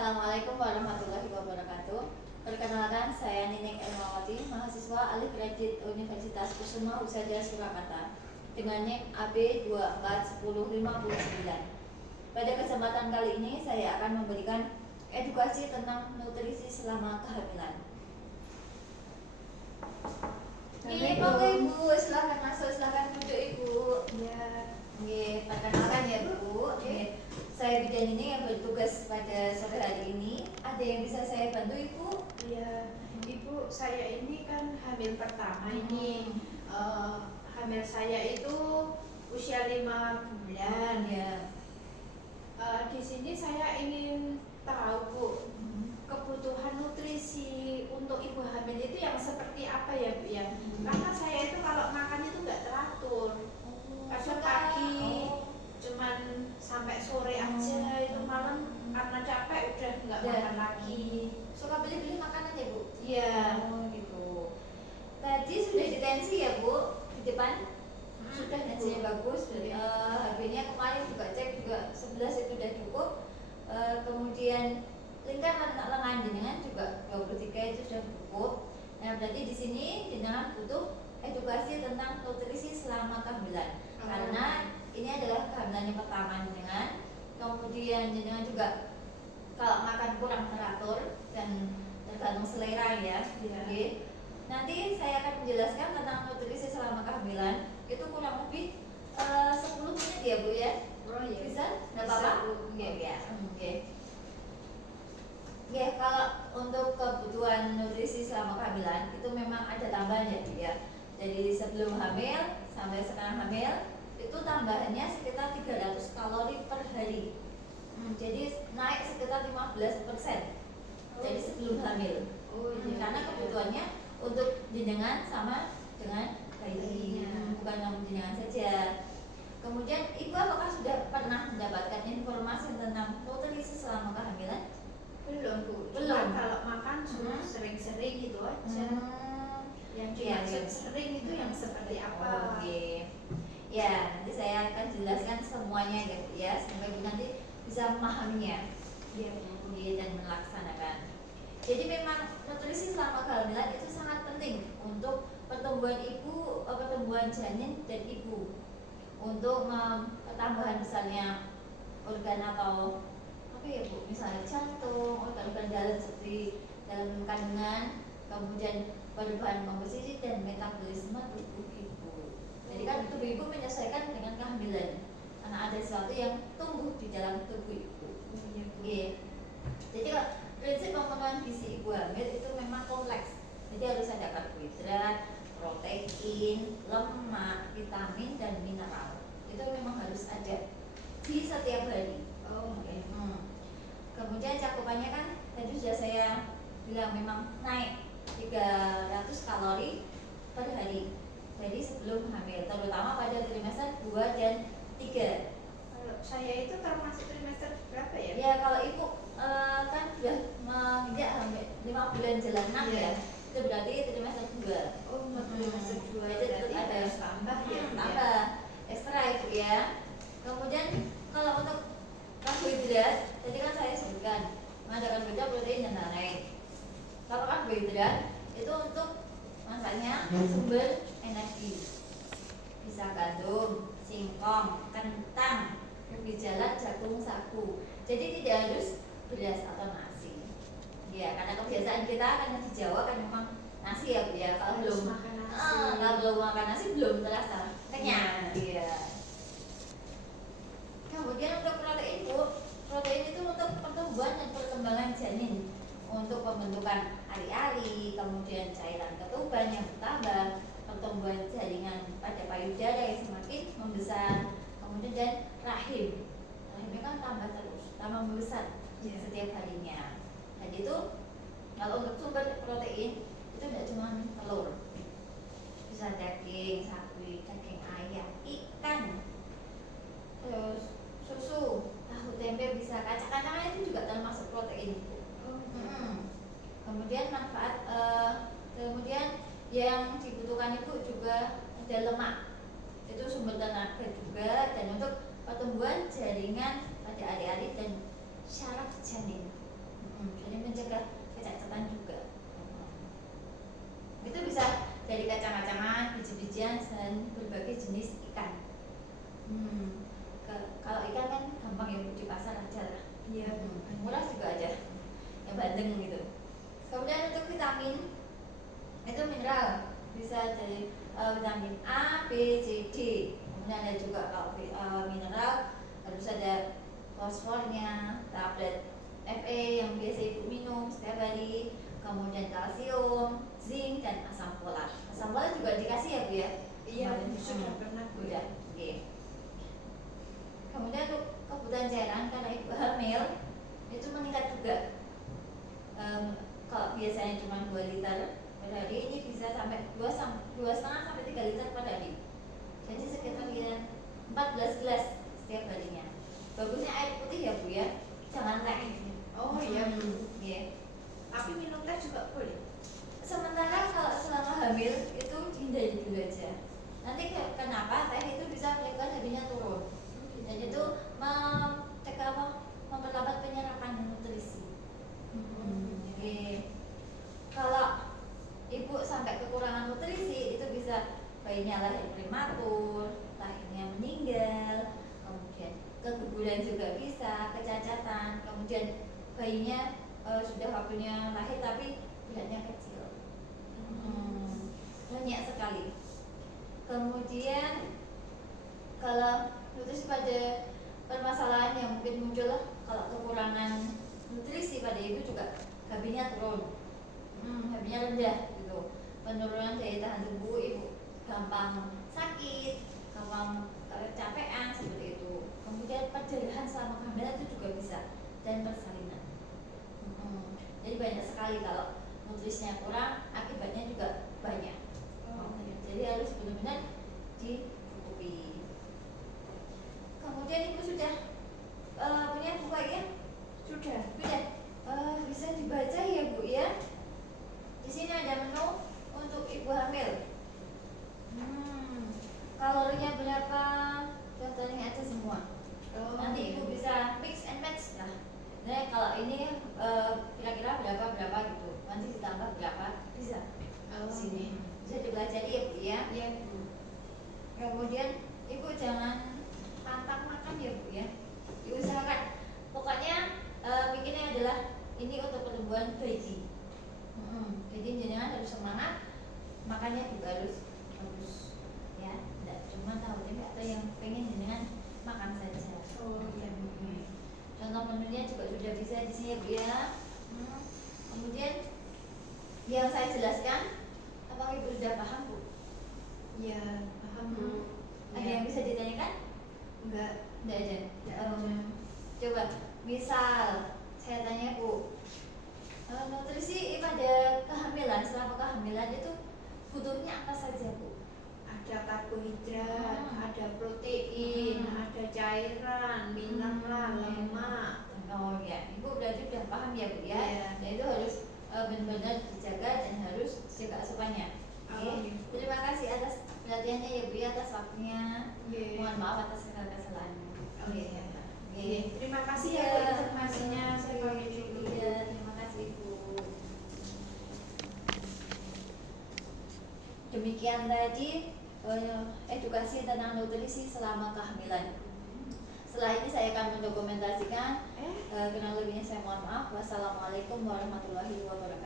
Assalamualaikum warahmatullahi wabarakatuh. Perkenalkan, saya Nining Elmawati, mahasiswa alih kredit Universitas Kusuma Usaha Surakarta dengan NIM AB 241059. Pada kesempatan kali ini saya akan memberikan edukasi tentang nutrisi selama kehamilan. Ini Bapak Ibu, silahkan masuk, silahkan duduk Ibu. Ya. Perkenalkan ya Bu. Saya bidan ini yang bertugas pada sore hari ini. Ada yang bisa saya bantu Ibu? Ya, Ibu, saya ini kan hamil pertama ini. Hamil saya itu usia 5 bulan. Ya. Di sini saya ingin tahu Bu, kebutuhan nutrisi untuk ibu hamil itu yang seperti apa ya Bu ya? Karena saya itu kalau makan itu nggak teratur. Kadang pagi cuman sampai sore aja, itu malam karena capek udah nggak makan lagi. Suka beli-beli makanan ya Bu? Iya. Gitu. Tadi sudah ditensi ya Bu di depan? Sudah tensinya bagus. HB-nya kemarin juga cek juga 11 itu sudah cukup. Kemudian lingkar lengan jenengan juga 23 itu sudah cukup. Nah berarti di sini jenengan butuh edukasi tentang nutrisi selama kehamilan. Karena ini adalah kehamilan yang pertama jenengan. Kemudian jenengan juga kalau makan kurang teratur dan tergantung selera ya. Jadi, nanti saya akan menjelaskan tentang nutrisi selama kehamilan. Itu kurang lebih 10 menit ya Bu ya. Oh iya. Bisa? Nggak apa-apa? Ya. Ya, kalau untuk kebutuhan nutrisi selama kehamilan itu memang ada tambahan ya Bu ya. Jadi sebelum hamil sampai sekarang hamil itu tambahannya sekitar 300 kalori per hari. Jadi naik sekitar 15%. Jadi sebelum hamil. Karena kebutuhannya untuk jenengan sama dengan bayi, bukan untuk jenengan saja. Kemudian Ibu apakah sudah pernah mendapatkan informasi tentang nutrisi selama kehamilan? Belum Bu. Belum. Kalau makan cuma sering-sering gitu aja. Yang dimaksud sering itu yang seperti apa? Ya, nanti saya akan jelaskan semuanya gitu ya, sampai Ibu nanti bisa memahaminya dan melaksanakan. Jadi memang nutrisi selama kehamilan itu sangat penting untuk pertumbuhan ibu, pertumbuhan janin dan ibu, untuk pertambahan misalnya organ atau apa ya Bu, misalnya jantung, organ-organ dalam seperti dalam kandungan, kemudian perubahan komposisi dan metabolisme tubuh ibu. Jadi kan tubuh ibu menyesuaikan dengan kehamilan, karena ada sesuatu yang tumbuh di dalam tubuh ibu. Jadi kalau prinsip pemenuhan gizi ibu hamil itu memang kompleks. Jadi harus ada karbohidrat, protein, lemak, vitamin dan mineral. Itu memang harus ada di setiap hari. Kemudian cakupannya kan tadi sudah saya bilang memang naik 300 kalori per hari. Jadi sebelum hamil, terutama pada trimester 2 dan 3. Kalau saya itu termasuk trimester berapa ya? Ya kalau ibu kan sudah menginjak hamil 5 bulan jalan 6 ya. Itu berarti trimester 2. Trimester 2. Jadi tetap ada tambah ya. Tambah ekstra itu ya. Kemudian kalau untuk karbohidrat, tadi kan saya sebutkan ada karbohidrat, protein dan lain-lain. Kalau karbohidrat itu untuk masaknya sumber energi, bisa gandum, singkong, kentang, ubi jalan, jagung, sagu. Jadi tidak harus beras atau nasi. Ya, karena kebiasaan kita kan di Jawa kan memang nasi ya Bu ya. Kalau belum makan nasi belum terasa kenyang. Iya. Kemudian untuk protein Bu, protein itu untuk pertumbuhan dan perkembangan janin, untuk pembentukan ari-ari, kemudian cairan ketuban yang bertambah, pertumbuhan jaringan pada payudara yang semakin membesar, kemudian dan rahimnya kan tambah membesar setiap harinya. Dan itu kalau untuk sumber protein itu tidak cuma telur, bisa daging sapi, daging ayam, ikan, terus susu, tahu, tempe, bisa kacang-kacangan itu juga termasuk protein. Kemudian manfaat, kemudian yang dibutuhkan ibu juga ada lemak, itu sumber tenaga juga, dan untuk pertumbuhan jaringan pada ari-ari dan syaraf janin. Iya. Murah juga ada yang bandeng gitu. Kemudian untuk vitamin itu mineral bisa dari vitamin A, B, C, D. Kemudian ada juga kalau mineral harus ada fosfornya, tablet Fe yang biasa ibu minum setiap hari, kemudian kalsium, zinc dan asam folat. Asam folat juga dikasih ya bu ya? Iya, sudah pernah bu. Udah, oke. Kemudian untuk kebutuhan cairan karena ibu hamil itu meningkat juga. Kalau biasanya cuma 2 liter per hari, ini bisa sampai 2,5 sampai 3 liter per hari. Jadi sekitar 14 gelas setiap harinya. Bagusnya air putih ya bu ya, jangan teh. Oh iya bu. Iya. Tapi minum teh juga boleh. Sementara kalau selama hamil itu dihindari dulu aja. Nanti kenapa teh itu bisa menyebabkan habisnya turun. Dan itu memperlambat penyerapan nutrisi. Jadi kalau ibu sampai kekurangan nutrisi itu bisa bayinya lahir prematur, lahirnya meninggal, kemudian keguguran juga bisa, kecacatan, kemudian bayinya sudah waktunya lahir tapi beratnya kecil. Banyak sekali. Kemudian kalau nutrisi pada permasalahan yang mungkin muncul kalau kekurangan nutrisi pada ibu juga HB-nya turun, HB-nya rendah gitu, penurunan daya tahan tubuh ibu gampang sakit, gampang kecapean seperti itu. Kemudian perdarahan selama kehamilan itu juga bisa, dan persalinan. Jadi banyak sekali kalau nutrisinya kurang, akibatnya juga banyak. Jadi harus benar-benar dicukupi. Kemudian ibu sudah punya buku ya? Sudah. Bisa dibaca ya bu ya. Di sini ada menu untuk ibu hamil. Kalorinya berapa? Daftarnya ada semua. Nanti ibu bisa mix and match lah. Nah kalau ini kira-kira berapa gitu. Nanti ditambah berapa bisa. Sini bisa dipelajari ya bu ya. Iya. Kemudian ibu jangan pantang makan ya bu ya. Diusahakan. Pokoknya bikinnya adalah ini untuk pertumbuhan bayi. Jadi jenengan harus semangat, makannya juga harus bagus ya. Tidak cuma tahu tapi ada yang pengen jenengan makan saja. Oh iya. Contoh menunya juga sudah bisa di sini ya bu ya. Kemudian yang saya jelaskan, apakah ibu sudah paham bu? Iya, paham bu. Ada yang bisa ditanyakan? Enggak ada. ada. Coba misal saya tanya bu, nutrisi pada kehamilan, selama kehamilan itu butuhnya apa saja bu? Ada karbohidrat, ada protein, ada cairan, mineral, lemak. Oh ya, ibu berarti sudah paham ya bu ya. Iya. Dan itu harus benar-benar dijaga dan harus jaga asupannya. Oke. Terima kasih atas perhatiannya ya bu ya, atas waktunya. Mohon maaf atas segala kesalahannya. Terima kasih ya bu informasinya. Saya pamit dulu. Terima kasih bu. Demikian tadi edukasi tentang nutrisi selama kehamilan. Setelah ini saya akan mendokumentasikan. Kurang lebihnya saya mohon maaf. Wassalamualaikum warahmatullahi wabarakatuh.